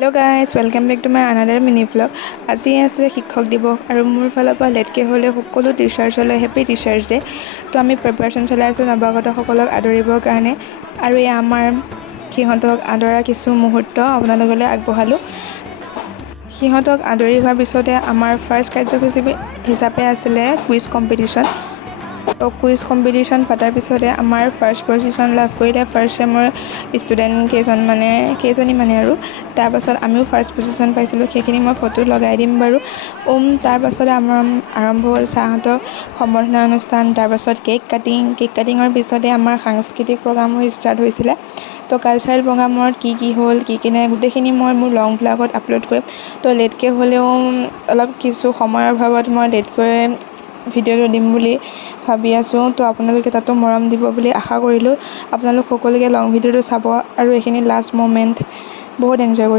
Hello' guys, welcome back to my another mini vlog. আজি আছিলে শিক্ষক দিৱস আৰু মোৰ ফালৰ পৰা লেটকৈ হ'লে সকলো টিচাৰ্ছলৈ হেপী টিচাৰ্ছ ডে'। তো আমি প্ৰিপাৰেশ্যন চলাই আছোঁ নৱাগতসকলক আদৰিবৰ কাৰণে, আৰু এয়া আমাৰ সিহঁতক আদৰা কিছু মুহূৰ্ত আপোনালোকলৈ আগবঢ়ালোঁ। সিহঁতক আদৰি হোৱাৰ পিছতে আমাৰ ফাৰ্ষ্ট কাৰ্যসূচী হিচাপে আছিলে কুইজ কম্পিটিশ্যন। তো কুইজ কম্পিটিশ্যন পতাৰ পিছতে আমাৰ ফাৰ্ষ্ট পজিশ্যন লাভ কৰিলে ফাৰ্ষ্ট চেমৰ ষ্টুডেণ্ট কেইজনী মানে আৰু তাৰপাছত আমিও ফাৰ্ষ্ট পজিশ্যন পাইছিলোঁ। সেইখিনি মই ফটো লগাই দিম বাৰু। তাৰপাছতে আমাৰ আৰম্ভ হ'ল ছাৰহঁতৰ সম্বৰ্ধনা অনুষ্ঠান, তাৰপাছত কেক কাটিঙৰ পিছতে আমাৰ সাংস্কৃতিক প্ৰগ্ৰামো ষ্টাৰ্ট হৈছিলে। তো কালচাৰেল প্ৰগ্ৰামত কি হ'ল কি নাই গোটেইখিনি মই মোৰ লং ভ্লগত আপলোড কৰিম। তো লেটকৈ হ'লেও অলপ কিছু সময়ৰ অভাৱত মই লেটকৈ ভিডিঅ'টো দিম বুলি ভাবি আছোঁ। তো আপোনালোকে তাতো মৰম দিব বুলি আশা কৰিলোঁ। আপোনালোক সকলোকে লং ভিডিঅ'টো চাব আৰু এইখিনি লাষ্ট মমেণ্ট বহুত এনজয় কৰি